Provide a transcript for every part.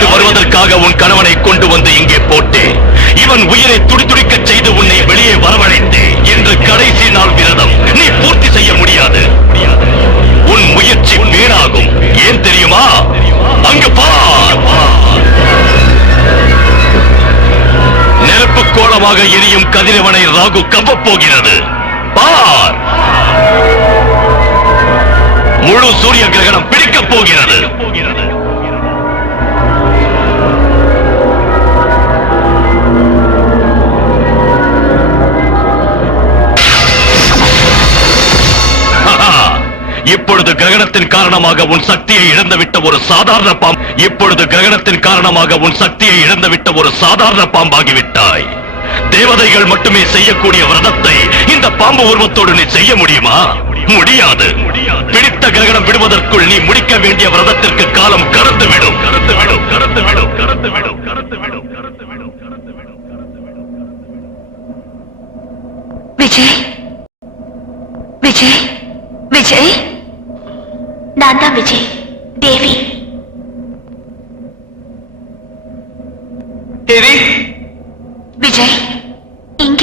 மீண்டு வருவதற்காக உன் கணவனை கொண்டு வந்து இங்கே போட்டேன். இவன் உயிரை துடிதுடிக்க செய்து உன்னை வெளியே வரவழைத்தேன் என்று கடைசி நாள் விரதம் நீ பூர்த்தி செய்ய முடியாது. உன் முயற்சி வீணாகும். ஏன் தெரியுமா? அங்கு பார். நெருப்பு கோலமாக எரியும் கதிரவனை ராகு கவ்வப் போகிறது. பார். முழு சூரிய கிரகணம் பிடிக்கப் போகிறது. இப்பொழுது கிரகணத்தின் காரணமாக உன் சக்தியை இழந்துவிட்ட ஒரு சாதாரண பாம்பு. இப்பொழுது கிரகணத்தின் காரணமாக உன் சக்தியை இழந்துவிட்ட ஒரு சாதாரண பாம்பாகிவிட்டாய். தேவதைகள் மட்டுமே செய்யக்கூடிய விரதத்தை இந்த பாம்பு உருவத்தோடு நீ செய்ய முடியுமா? முடியாது. பிடித்த கிரகணம் விடுவதற்குள் நீ முடிக்க வேண்டிய விரதத்திற்கு காலம் கடந்துவிடும். விஜய், விஜய், விஜய், நான் தான் விஜய், தேவி. தேவி, விஜய், இங்க.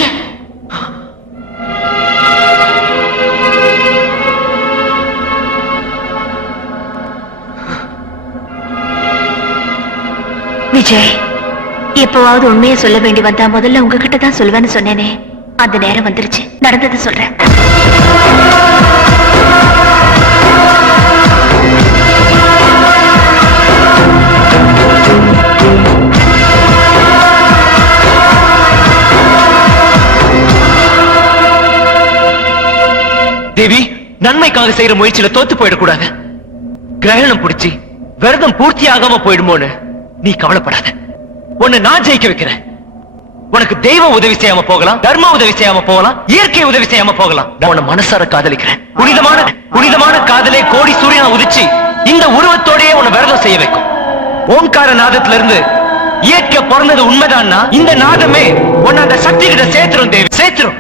விஜய், எப்பவாவது உண்மையை சொல்ல வேண்டி வந்தா முதல்ல உங்ககிட்ட தான் சொல்லுவேன்னு சொன்னேனே, அந்த நேரம் வந்துருச்சு. நடந்தது சொல்றேன். தேவி, நன்மைக்காக செய்யற முயற்சியில தோத்து போயிடக்கூடாது. கிரகணம் பிடிச்சி விரதம் பூர்த்தி ஆகாம போயிடுமோன்னு நீ கவலைப்படாத. உன்னை நான் ஜெயிக்க வைக்கிறேன். உனக்கு தெய்வம் உதவி செய்யாம போகலாம், தர்ம உதவி செய்யாம போகலாம், இயற்கை உதவி செய்யாம போகலாம். நான் உன்னை மனசார காதலிக்கிறேன். புனிதமான காதலே கோடி சூரியனை உதிச்சு இந்த உருவத்தோடயே உன்னை விரதம் செய்ய வைக்கும். ஓங்கார நாதத்துல இருந்து இயற்கை பிறந்தது உண்மைதான்னா இந்த நாதமே உன்னை அந்த சக்தி கிட்ட சேர்த்துரும். தேவி, சேர்த்துரும்.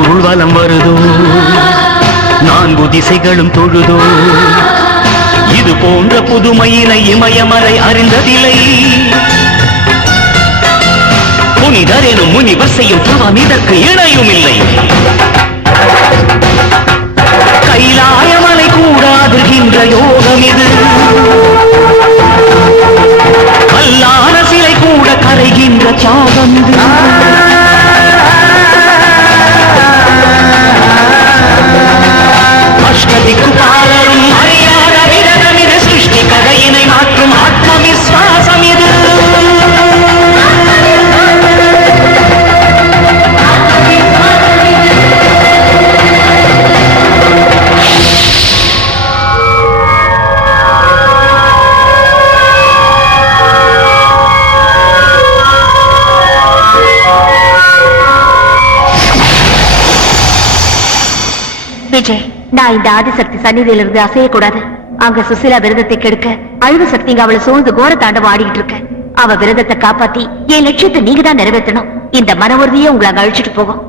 உருள்வலம் வருதோ, நான்கு திசைகளும் தொழுதோ, இது போன்ற புதுமையினை இமயமலை அறிந்ததில்லை. புனிதரெனும் முனிவர் செய்யும் தவம் இதற்கு இணையும் இல்லை. கைலாயமலை கூட அதிர்கின்ற யோகம் இது. கல்லான சிலை கூட கரைகின்ற சாதம் இது. அஷ்டதிக்கு பாலரும் அறியாத விரதம் இது. சிருஷ்டி கதையினை மாற்றும் ஆத்ம விஸ்வாசம் இது. விஜய், நான் இந்த ஆதிசக்தி சந்நிதியிலிருந்து அசையக்கூடாது. அங்க சுசிலா விரதத்தை கெடுக்க அழிவு சக்திங்க அவளை சூழ்ந்து கோர தாண்டவம் ஆடிட்டு இருக்க. அவ விரதத்தை காப்பாத்தி என் லட்சியத்தை நீங்க தான் நிறைவேற்றணும். இந்த மன உறுதியே உங்களை அங்க அழிச்சிட்டு போகும்.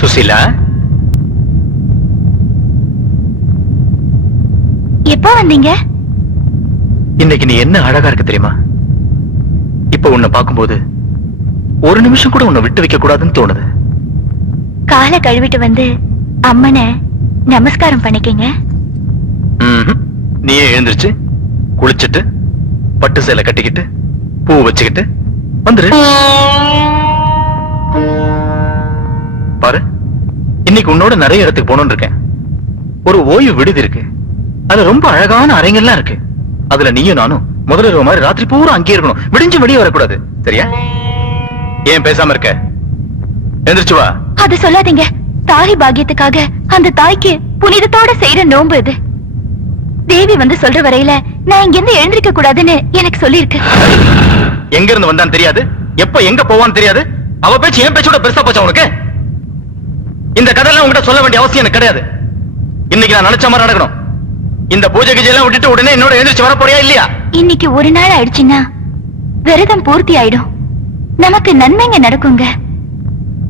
சுசிலா, எப்போ வந்தீங்க? இன்னைக்கு நீ என்ன அழகா இருக்கு தெரியுமா? இப்ப உன்னை பார்க்கும்போது ஒரு நிமிஷம் கூட உன்னை விட்டு வைக்க கூடாதுன்னு தோணுது. காலை கழுவிட்டு வந்து அம்மனை நமஸ்காரம் பண்ணிக்கங்க. நீயே எழுந்திருச்சு குளிச்சிட்டு பட்டு சேலை கட்டிக்கிட்டு பூ வச்சுக்கிட்டு வந்துரு. பாரு, இன்னைக்கு உன்னோட நிறைய இடத்துக்கு போகணும்னு இருக்கேன். ஒரு ஓய்வு விடுதி இருக்கு, அது ரொம்ப அழகான அறைங்கள்லாம் இருக்கு. அதுல நீயும் நானும் முதல்ல இருக்கிற மாதிரி ராத்திரி பூரா அங்கேயே இருக்கணும், விடிஞ்சு வெளியே வரக்கூடாது. சரியா? ஏன் பேசாம இருக்க? எந்திரிச்சு வா. அது சொல்லாதீங்க. தாய் பாக்கியத்துக்காக அந்த தாய்க்கு புனிதத்தோட செய்யற நோன்பு இது. தேவி வந்து சொல்ற வரையில நான் இங்க இருந்து எழுந்திருக்க கூடாதுன்னு எனக்கு சொல்லிருக்கு. எங்க இருந்து வந்தான்னு தெரியாது, எப்ப எங்க போவான்னு தெரியாது. அவ பேச்சு என் பேச்சோட பெருசா போச்சா உனக்கு? இந்த கதையெல்லாம் உங்ககிட்ட சொல்ல வேண்டிய அவசியம் எனக்கு கிடையாது. இன்னைக்கு நான் நினைச்ச மாதிரி நடக்கணும். இந்த பூஜை கிஜையெல்லாம் விட்டுட்டு உடனே என்னோட எழுந்திரிச்சு வர போறியா இல்லையா? இன்னைக்கு ஒரு நாள் ஆயிடுச்சுன்னா விரதம் பூர்த்தி ஆயிடும், நமக்கு நன்மைங்க நடக்குங்க.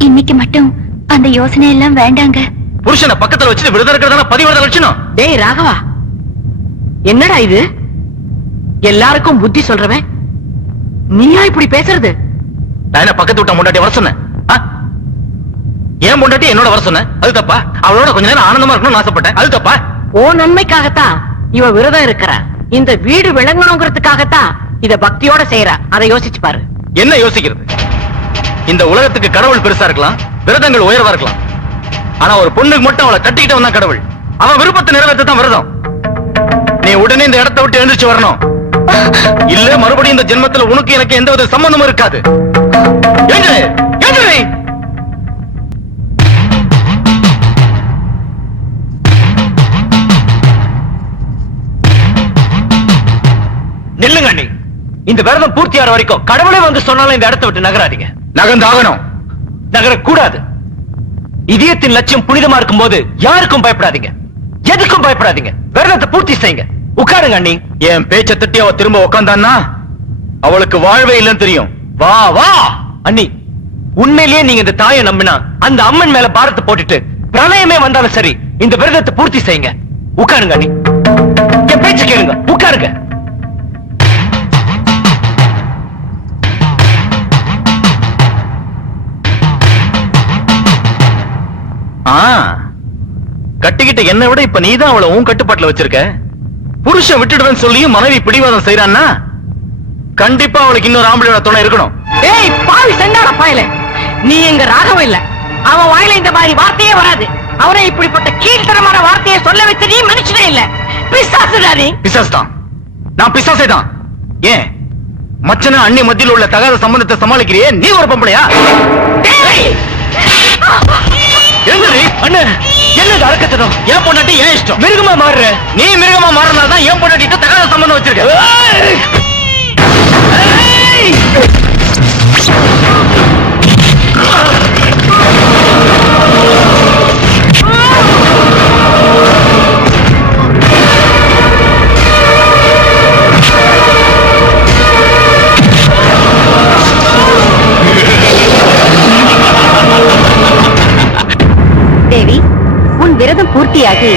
இன்னைக்கு மட்டும் அந்த யோசனை எல்லாம் வேண்டாங்க. புருஷனை பக்கத்துல வச்சுட்டு விரதம் இருக்கிறதான பதிவிரத லட்சணம். டேய் ராகவா, என்னடா இது? எல்லாருக்கும் புத்தி சொல்றவன் நீயா இப்படி பேசுறது? நான் என்ன பக்கத்து விட்ட முண்டாட்டி வர சொன்னேன்? ஏன் முண்டாட்டி என்னோட வர சொன்னேன்? அது தப்பா? அவளோட கொஞ்ச நேரம் ஆனந்தமா இருக்கணும்னு ஆசைப்பட்டேன், அது தப்பா? ஓ நன்மைக்காகத்தான் இவ விரதம் இருக்கிற. இந்த வீடு விளங்கணுங்கிறதுக்காகத்தான் இத பக்தியோட செய்யற. அதை யோசிச்சு பாரு. என்ன யோசிக்கிறது? இந்த உலகத்துக்கு கடவுள் பெருசா இருக்கலாம், விரதங்கள் உயர்வா இருக்கலாம். ஆனா ஒரு பொண்ணுக்கு மட்டும் அவளை கட்டிக்கிட்டவன் தான் கடவுள். அவன் விருப்பத்தை நிறைவேற்ற தான் விரதம். நீ உடனே இந்த இடத்தை விட்டு எழுந்திருச்சு வரணும். இல்ல மறுபடியும் இந்த ஜென்மத்துல உனக்கு எனக்கு எந்தவித சம்பந்தமும் இருக்காது. எழுந்திரு, எழுந்திரு. நில்லுங்க அண்ணி. இந்த விரதம் பூர்த்தியாகிற வரைக்கும் கடவுளே வந்து சொன்னாலும் இந்த இடத்தை விட்டு நகராதீங்க. நகர்ந்தாகணும். நகரக்கூடாது. இதயத்தின் லட்சியம் புனிதமா இருக்கும் போது யாருக்கும் பயப்படாதீங்க, எதுக்கும் பயப்படாதீங்க. விரதத்தை பூர்த்தி செய்யுங்க. உட்காருங்க அண்ணி. என் பேச்ச தட்டி அவ திரும்ப உட்கார்ந்தான்னா அவளுக்கு வாழ்வே இல்லைன்னு தெரியும். வா வா அண்ணி, உண்மையிலேயே நீங்க இந்த தாயை நம்பினா அந்த அம்மன் மேல பாரத்தை போட்டுட்டு பிரளயமே வந்தாலும் சரி இந்த விரதத்தை பூர்த்தி செய்யுங்க. உட்காருங்க அண்ணி, என் பேச்சு கேளுங்க. உட்காருங்க. கட்டிக்கிட்ட என்னை விட இப்ப நீதான் அவளை உன் கட்டுப்பாட்டுல வச்சிருக்க. புருஷன் விட்டுடுவேன்னு சொல்லியும் மனைவி பிடிவாதம் செய்யறான்னா கண்டிப்பா அவளுக்கு இன்னொரு ஆம்பளையோட துணை இருக்கணும். ஏய் பாவி செங்கார பாயல, நீ எங்க ராகவ இல்ல. அவன் வாயில இந்த மாதிரி வார்த்தையே வராது. அவனை இப்படிப்பட்ட கீழ்த்தரமான வார்த்தையை சொல்ல வச்சு நீ மனுஷனே இல்ல, பிசாசுடா நீ. பிசாசு தான், நான் பிசாசே தான். ஏன் மச்சன அண்ணி மத்தியில் உள்ள தகாத சம்பந்தத்தை சமாளிக்கிறியே நீ ஒரு பொம்பளையா? அண்ணன் என்னது அடக்கத்தனம்? ஏன் பொண்டாட்டி ஏன் இஷ்டம்? மிருகமா மாறுற நீ மிருகமா மாறினாதான் ஏன் பொண்டாட்டிட்டு தகாத சம்பந்தம் வச்சிருக்க. தேவி, உன் விரதம் பூர்த்தியாகி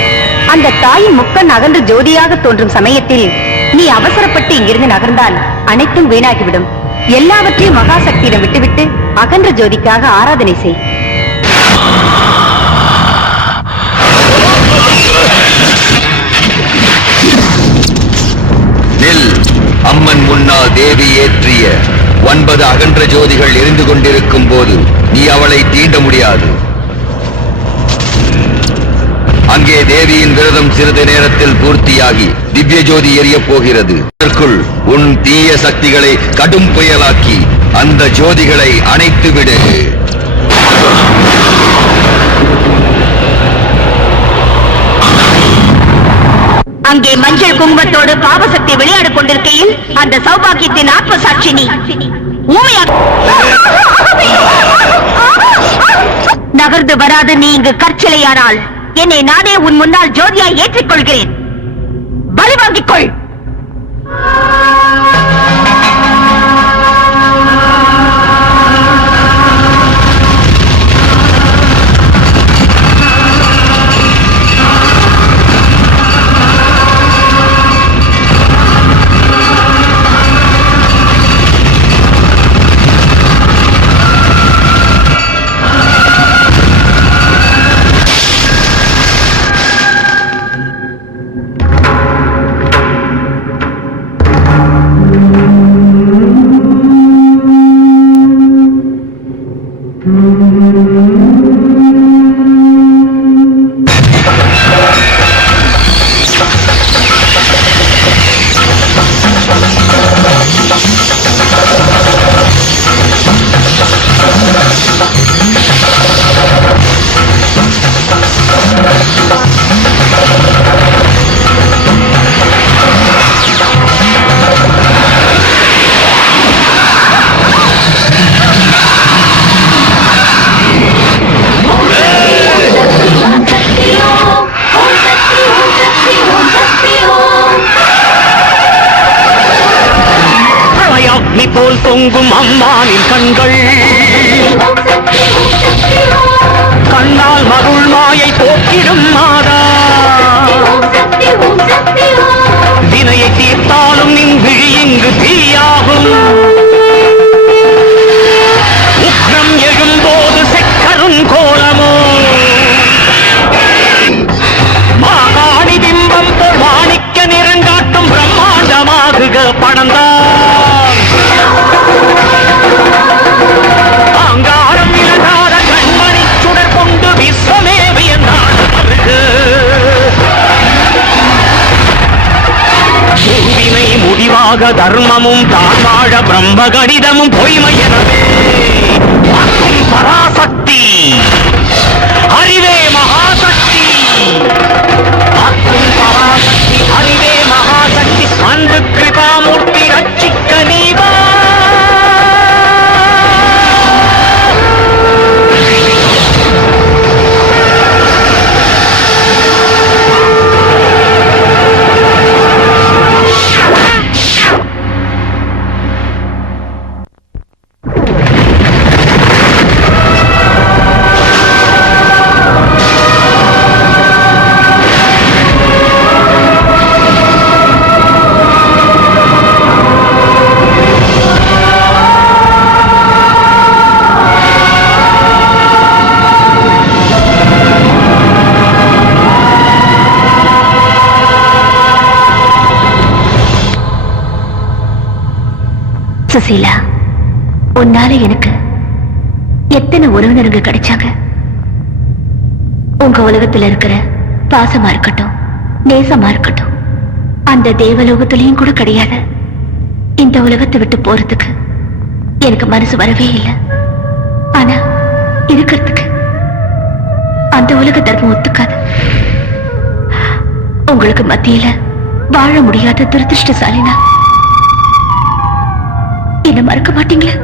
அந்த தாயின் முக்கன் அகன்று ஜோதியாக தோன்றும் சமயத்தில் நீ அவசரப்பட்டு இங்கிருந்து நகர்ந்தால் அனைத்தும் வீணாகிவிடும். எல்லாவற்றையும் மகாசக்தியிடம் விட்டுவிட்டு அகன்ற ஜோதிக்காக ஆராதனை செய். நெல் அம்மன் முன்னால் தேவி ஏற்றிய 9 அகன்ற ஜோதிகள் எரிந்து கொண்டிருக்கும் போது நீ அவளை தீண்ட முடியாது. அங்கே தேவியின் விரதம் சிறிது நேரத்தில் பூர்த்தியாகி திவ்ய ஜோதி எரியப் போகிறது. அதற்குள் உன் தீய சக்திகளை கடும் புயலாக்கி அந்த ஜோதிகளை அணைத்து விடு. அங்கே மஞ்சள் குங்குமத்தோடு பாவசக்தி விளையாடு கொண்டிருக்கையில் அந்த சௌபாகியத்தின் ஆத்ம சாட்சினி நகர்ந்து வராது. நீ இங்கு கற்சிலையானால் என்னை நானே உன் முன்னால் ஜோதியாய் ஏற்றிக் கொள்கிறேன். பலி வாங்கிக் கொள். பொங்கும் அம்மானின் கண்கள் கண்ணால் மருள் மாயை போக்கிடும் மாதா வினையை தீர்த்தாலும் நின் விழி இங்கு தீயாகும் உக்ரம் எழும்போது செக்கரும் கோலமோ மாகாணி பிம்பம் போல் மாணிக்க நிறங்காட்டும் பிரம்மாண்டமாகுக படந்தான் அங்காரம் இழந்தாத கண்மணி சுடர் கொண்டு விஸ்வமே வியந்தான் பூவினை முடிவாக தர்மமும் தான் வாழ பிரம்ம கணிதமும் பொய்மை எனவே வாக்கும் பராசக்தி அறிவே மகாசக்தி வாக்கும் பராசக்தி அறிவே மகாசக்தி அன்பு கிருபாமூர்த்தி ரட்சிக்க நீவா சுசீலா, உன்னால எனக்கு எத்தனை உறவினருங்க கிடைச்சாங்க. உங்க உலகத்துல இருக்கிற பாசமா இருக்கட்டும், நேசமா இருக்கட்டும், அந்த தேவலோகத்திலையும் கூட கிடையாது. இந்த உலகத்தை விட்டு போறதுக்கு எனக்கு மனசு வரவே இல்லை. ஆனா இருக்கிறதுக்கு அந்த உலக தர்மம் ஒத்துக்காது. உங்களுக்கு மத்தியில வாழ முடியாத துரதிருஷ்டசாலினா என்ன மறக்க மாட்டீங்களா?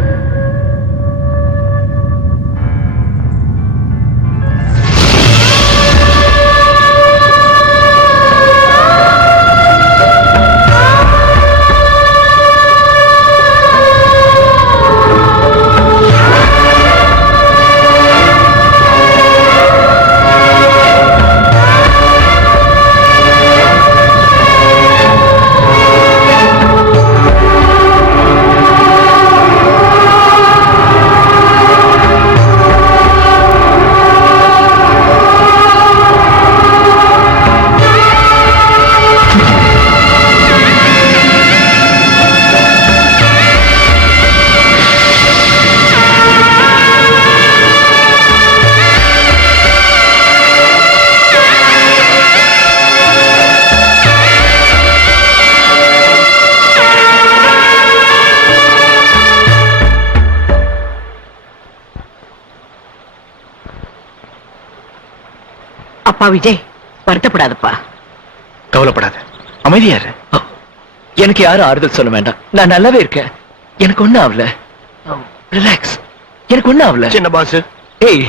அப்பா விஜய், வருத்தப்படாதப்பா. கவலைப்படாத, அமைதியா இரு. எனக்கு யாரும் ஆறுதல் சொல்ல வேண்டாம். நான் நல்லாவே இருக்கேன். எனக்கு ஒண்ணும் ஆகல. ரிலாக்ஸ். எனக்கு ஒண்ணும் ஆகல. சின்ன பாஸ், ஏய்,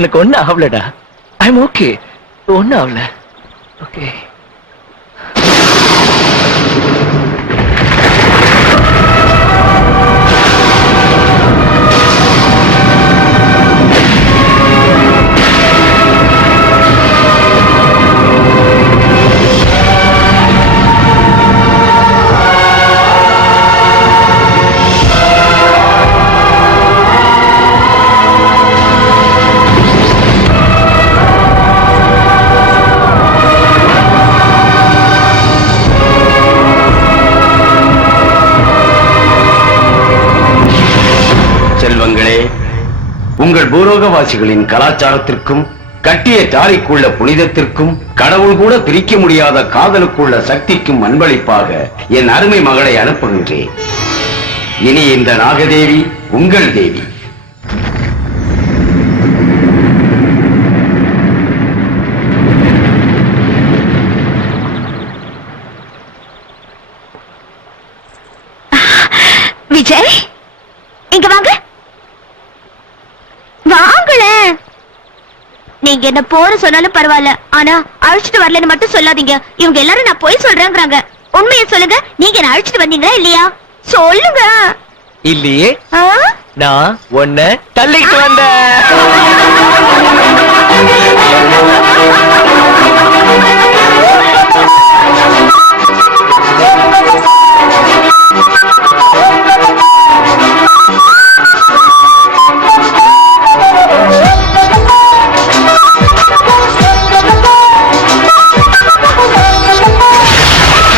எனக்கு ஒண்ணும் ஆகலடா. I am okay. ஒண்ணும் ஆகல. ஓகே. உங்கள் பூலோகவாசிகளின் கலாச்சாரத்திற்கும் கட்டிய தாலிக்குள்ள புனிதத்திற்கும் கடவுள் கூட பிரிக்க முடியாத காதலுக்குள்ள சக்திக்கும் அன்பளிப்பாக என் அருமை மகளை அனுப்புகின்றேன். இனி இந்த நாகதேவி உங்கள் தேவி. விஜய், இங்க வாங்க. வாங்கல. நீங்க என்ன போற சொன்னாலும் பரவாயில்ல, ஆனா அழைச்சிட்டு வரலன்னு மட்டும் சொல்லாதீங்க. இவங்க எல்லாரும் நான் போய் சொல்றேங்கிறாங்க. உண்மையை சொல்லுங்க, நீங்க என்ன அழைச்சிட்டு வந்தீங்களா இல்லையா? சொல்லுங்க. இல்லையே, ஆ? நான் உன்னை தள்ளிட்டு வந்தேன்.